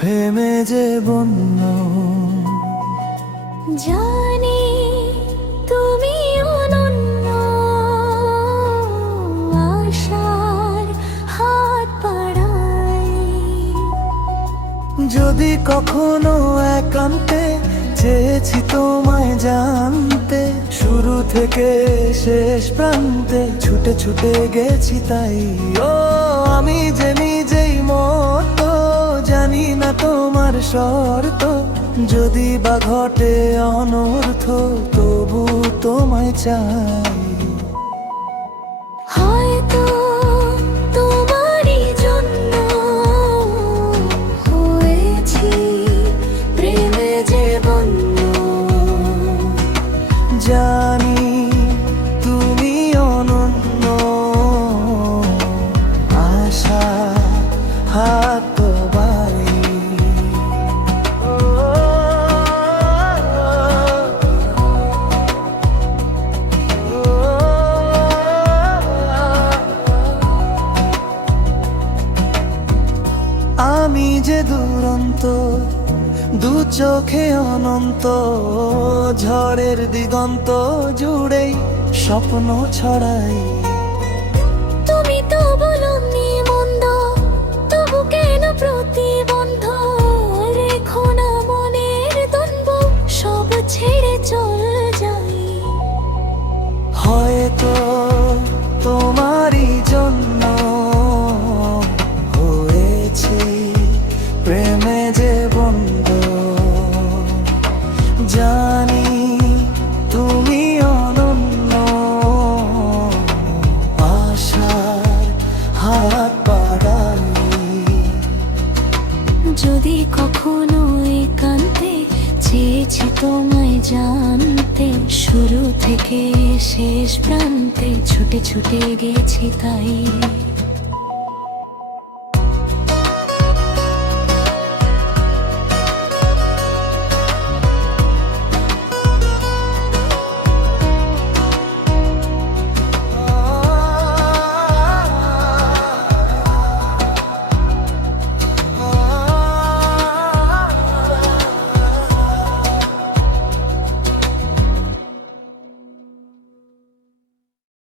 প্রেমে যে বন্য। জানি তুমি অনন্য, আশার হাত বাড়াই। যদি কখনো একান্তে চেয়েছি তোমায় জানতে, শুরু থেকে শেষ প্রান্তে ছুটে ছুটে গেছি তাই। ও আমি যে নিজেই মতো জানি না তোমার শর্ত, যদি বা ঘটে অনর্থ তবু তোমায় চাই। হয়তো তোমারই জন্য হয়েছি প্রেমে যে বন্য। জানি তুমি অনন্য, আশা হাত বাড়ি। আমি যে দুরন্ত, দু চোখে অনন্ত, ঝড়ের দিগন্ত জুড়েই স্বপ্ন ছড়াই। তুমি তো বলনি মন্দ, তবু কেন প্রতিবন্ধ? রেখো না মনের দ্বন্দ্ব, সব ছেড়ে চল যাই। হয়তো তোমারই জন্য হয়েছি প্রেমে যে বন্ধ। জানি তুমি অনন্য, আশার হাত বাড়াই। যদি কখনো একান্তে চেয়েছি তোমায় জানতে, শুরু থেকে শেষ প্রান্তে ছুটে ছুটে গেছি তাই।